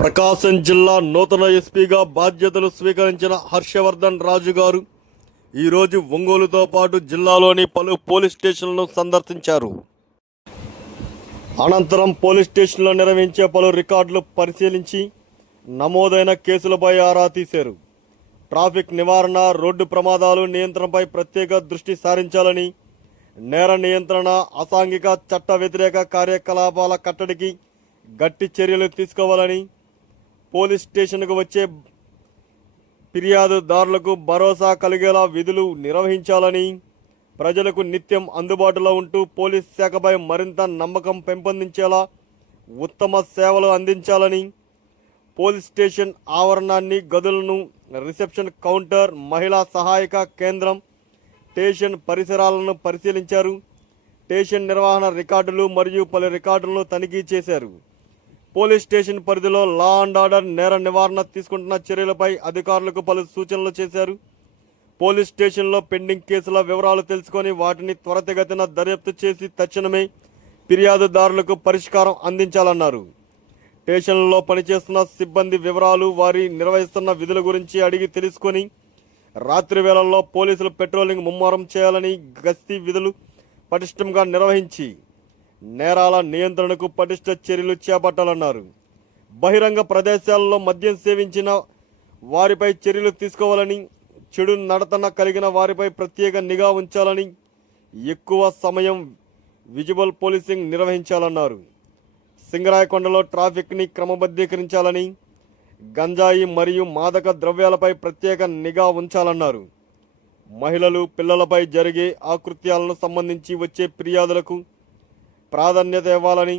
ప్రకాశం జిల్లా నూతన ఎస్పీగా బాధ్యతలు స్వీకరించిన హర్షవర్ధన్ రాజు గారు ఈరోజు ఒంగోలుతో పాటు జిల్లాలోని పలు పోలీస్ స్టేషన్లను సందర్శించారు. అనంతరం పోలీస్ స్టేషన్లో నిర్వహించే పలు రికార్డులు పరిశీలించి నమోదైన కేసులపై ఆరా తీశారు. ట్రాఫిక్ నివారణ రోడ్డు ప్రమాదాలు నియంత్రణపై ప్రత్యేక దృష్టి సారించాలని నేర నియంత్రణ అసాంఘిక చట్ట వ్యతిరేక కార్యకలాపాల కట్టడికి గట్టి చర్యలు తీసుకోవాలని పోలీస్ స్టేషన్కు వచ్చే ఫిర్యాదుదారులకు భరోసా కలిగేలా విధులు నిర్వహించాలని ప్రజలకు నిత్యం అందుబాటులో ఉంటూ పోలీస్ శాఖపై మరింత నమ్మకం పెంపొందించేలా ఉత్తమ సేవలు అందించాలని పోలీస్ స్టేషన్ ఆవరణాన్ని గదులను రిసెప్షన్ కౌంటర్ మహిళా సహాయక కేంద్రం స్టేషన్ పరిసరాలను పరిశీలించారు. స్టేషన్ నిర్వహణ రికార్డులు మరియు పలు రికార్డులను తనిఖీ చేశారు. పోలీస్ స్టేషన్ పరిధిలో లా అండ్ ఆర్డర్ నేర నివారణ తీసుకుంటున్న చర్యలపై అధికారులకు పలు సూచనలు చేశారు. పోలీస్ స్టేషన్లో పెండింగ్ కేసుల వివరాలు తెలుసుకొని వాటిని త్వరితగతిన దర్యాప్తు చేసి తక్షణమే ఫిర్యాదుదారులకు పరిష్కారం అందించాలన్నారు. స్టేషన్లో పనిచేస్తున్న సిబ్బంది వివరాలు వారి నిర్వహిస్తున్న విధుల గురించి అడిగి తెలుసుకొని రాత్రి వేళల్లో పోలీసులు పెట్రోలింగ్ ముమ్మరం చేయాలని గస్తీ విధులు పటిష్టంగా నిర్వహించి నేరాల నియంత్రణకు పటిష్ట చర్యలు చేపట్టాలన్నారు. బహిరంగ ప్రదేశాల్లో మద్యం సేవించిన వారిపై చర్యలు తీసుకోవాలని చెడు నడతన కలిగిన వారిపై ప్రత్యేక నిఘా ఉంచాలని ఎక్కువ సమయం విజువల్ పోలీసింగ్ నిర్వహించాలన్నారు. సింగరాయకొండలో ట్రాఫిక్ని క్రమబద్ధీకరించాలని గంజాయి మరియు మాదక ద్రవ్యాలపై ప్రత్యేక నిఘా ఉంచాలన్నారు. మహిళలు పిల్లలపై జరిగే ఆకృత్యాలను సంబంధించి వచ్చే ఫిర్యాదులకు ప్రాధాన్యత ఇవ్వాలని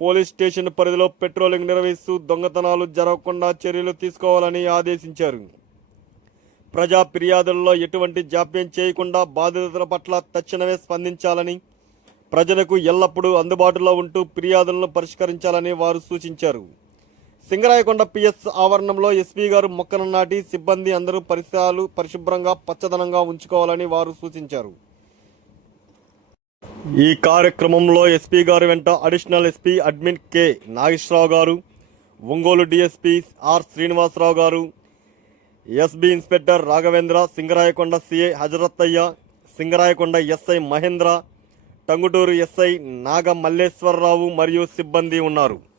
పోలీస్ స్టేషన్ పరిధిలో పెట్రోలింగ్ నిర్వహిస్తూ దొంగతనాలు జరగకుండా చర్యలు తీసుకోవాలని ఆదేశించారు. ప్రజా ఫిర్యాదుల్లో ఎటువంటి జాప్యం చేయకుండా బాధితుల పట్ల తక్షణమే స్పందించాలని ప్రజలకు ఎల్లప్పుడూ అందుబాటులో ఉంటూ ఫిర్యాదులను పరిష్కరించాలని వారు సూచించారు. సింగరాయకొండ పిఎస్ ఆవరణంలో ఎస్పీ గారు మొక్కను నాటి సిబ్బంది అందరూ పరిసరాలు పరిశుభ్రంగా పచ్చదనంగా ఉంచుకోవాలని వారు సూచించారు. ఈ కార్యక్రమంలో ఎస్పీ గారి వెంట additional SP admin K. Nageswararao గారు ఒంగోలు డిఎస్పీ ఆర్ శ్రీనివాసరావు గారు SB inspector Raghavendra Singarayakonda CI Hazarathaiah Singarayakonda SI Mahendra Tangutur SI Naga Malleswararao మరియు సిబ్బంది ఉన్నారు.